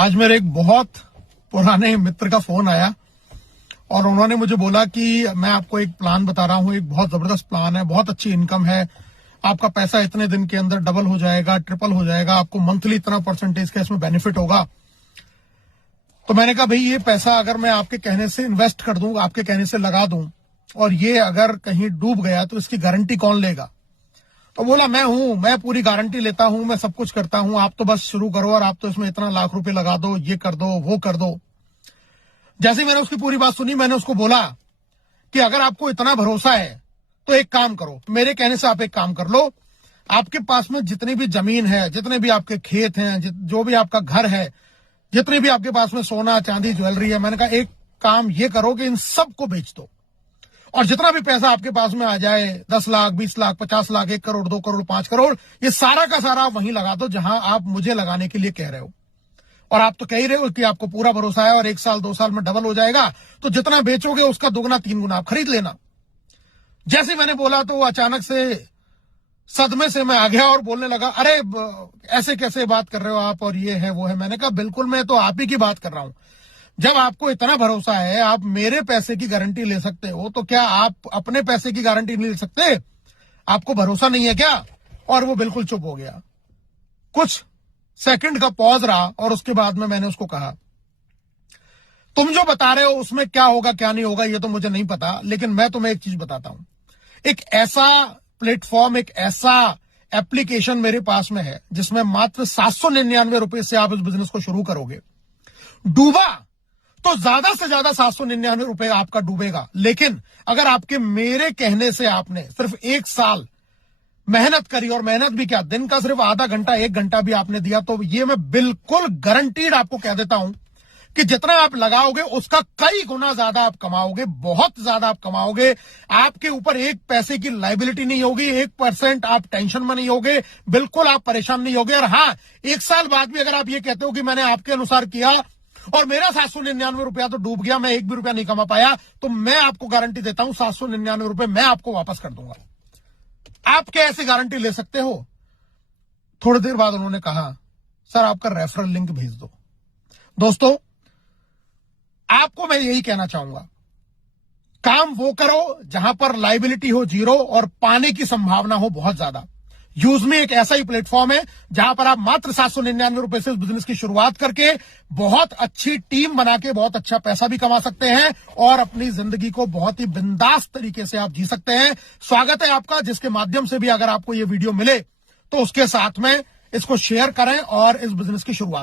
आज मेरे एक बहुत पुराने मित्र का फोन आया और उन्होंने मुझे बोला कि मैं आपको एक प्लान बता रहा हूं, एक बहुत जबरदस्त प्लान है, बहुत अच्छी इनकम है, आपका पैसा इतने दिन के अंदर डबल हो जाएगा, ट्रिपल हो जाएगा, आपको मंथली इतना परसेंटेज का इसमें बेनिफिट होगा। तो मैंने कहा भाई ये पैसा अगर मैं आपके कहने से इन्वेस्ट कर दूं, आपके कहने से लगा दूं और ये अगर कहीं डूब गया तो इसकी गारंटी कौन लेगा? तो बोला मैं पूरी गारंटी लेता हूं, मैं सब कुछ करता हूं, आप तो बस शुरू करो और आप तो इसमें इतना लाख रुपए लगा दो, ये कर दो, वो कर दो। जैसे मैंने उसकी पूरी बात सुनी, मैंने उसको बोला कि अगर आपको इतना भरोसा है तो एक काम करो, मेरे कहने से आप एक काम कर लो, आपके पास में जितनी भी जमीन है, जितने भी आपके खेत हैं, जो भी आपका घर है, जितने भी आपके पास में सोना चांदी ज्वेलरी है, मैंने कहा एक काम ये करो कि इन सबको बेच दो और जितना भी पैसा आपके पास में आ जाए, 10 लाख, 20 लाख, 50 लाख, 1 करोड़, 2 करोड़, 5 करोड़, ये सारा का सारा आप वहीं लगा दो जहां आप मुझे लगाने के लिए कह रहे हो। और आप तो कह ही रहे हो कि आपको पूरा भरोसा है और 1 साल 2 साल में डबल हो जाएगा, तो जितना बेचोगे उसका दुगना 3 गुना आप खरीद लेना। जैसे मैंने बोला तो वो अचानक से सदमे से मैं आ गया और बोलने लगा, अरे ऐसे कैसे बात कर रहे हो आप, और ये है वो है। मैंने कहा बिल्कुल, मैं तो आप ही की बात कर रहा हूं। जब आपको इतना भरोसा है, आप मेरे पैसे की गारंटी ले सकते हो, तो क्या आप अपने पैसे की गारंटी नहीं ले सकते? आपको भरोसा नहीं है क्या? और वो बिल्कुल चुप हो गया। कुछ सेकंड का पॉज रहा और उसके बाद में मैंने उसको कहा, तुम जो बता रहे हो उसमें क्या होगा क्या नहीं होगा ये तो मुझे नहीं पता, लेकिन मैं तुम्हें एक चीज बताता हूं। एक ऐसा प्लेटफॉर्म, एक ऐसा एप्लीकेशन मेरे पास में है जिसमें मात्र 799 रुपए से आप इस बिजनेस को शुरू करोगे। डूबा तो ज्यादा से ज्यादा 799 रुपए आपका डूबेगा, लेकिन अगर आपके मेरे कहने से आपने सिर्फ 1 साल मेहनत करी, और मेहनत भी क्या, दिन का सिर्फ आधा घंटा 1 घंटा भी आपने दिया, तो ये मैं बिल्कुल गारंटीड आपको कह देता हूं कि जितना आप लगाओगे उसका कई गुना ज्यादा आप कमाओगे, बहुत ज्यादा आप कमाओगे। आपके ऊपर एक पैसे की लायबिलिटी नहीं होगी, 1% आप टेंशन में नहीं होगे, बिल्कुल आप परेशान नहीं होगे। और हाँ, 1 साल बाद भी अगर आप ये कहते हो कि मैंने आपके अनुसार किया और मेरा 799 रुपया तो डूब गया, मैं 1 भी रुपया नहीं कमा पाया, तो मैं आपको गारंटी देता हूं 799 रुपए मैं आपको वापस कर दूंगा। आप क्या ऐसी गारंटी ले सकते हो? थोड़ी देर बाद उन्होंने कहा, सर आपका रेफरल लिंक भेज दो। दोस्तों, आपको मैं यही कहना चाहूंगा, काम वो करो जहां पर लायबिलिटी हो 0 और पाने की संभावना हो बहुत ज्यादा। यूज में एक ऐसा ही प्लेटफॉर्म है जहां पर आप मात्र 799 रुपए से इस बिजनेस की शुरुआत करके बहुत अच्छी टीम बना के बहुत अच्छा पैसा भी कमा सकते हैं और अपनी जिंदगी को बहुत ही बिंदास तरीके से आप जी सकते हैं। स्वागत है आपका, जिसके माध्यम से भी अगर आपको ये वीडियो मिले तो उसके साथ में इसको शेयर करें और इस बिजनेस की शुरुआत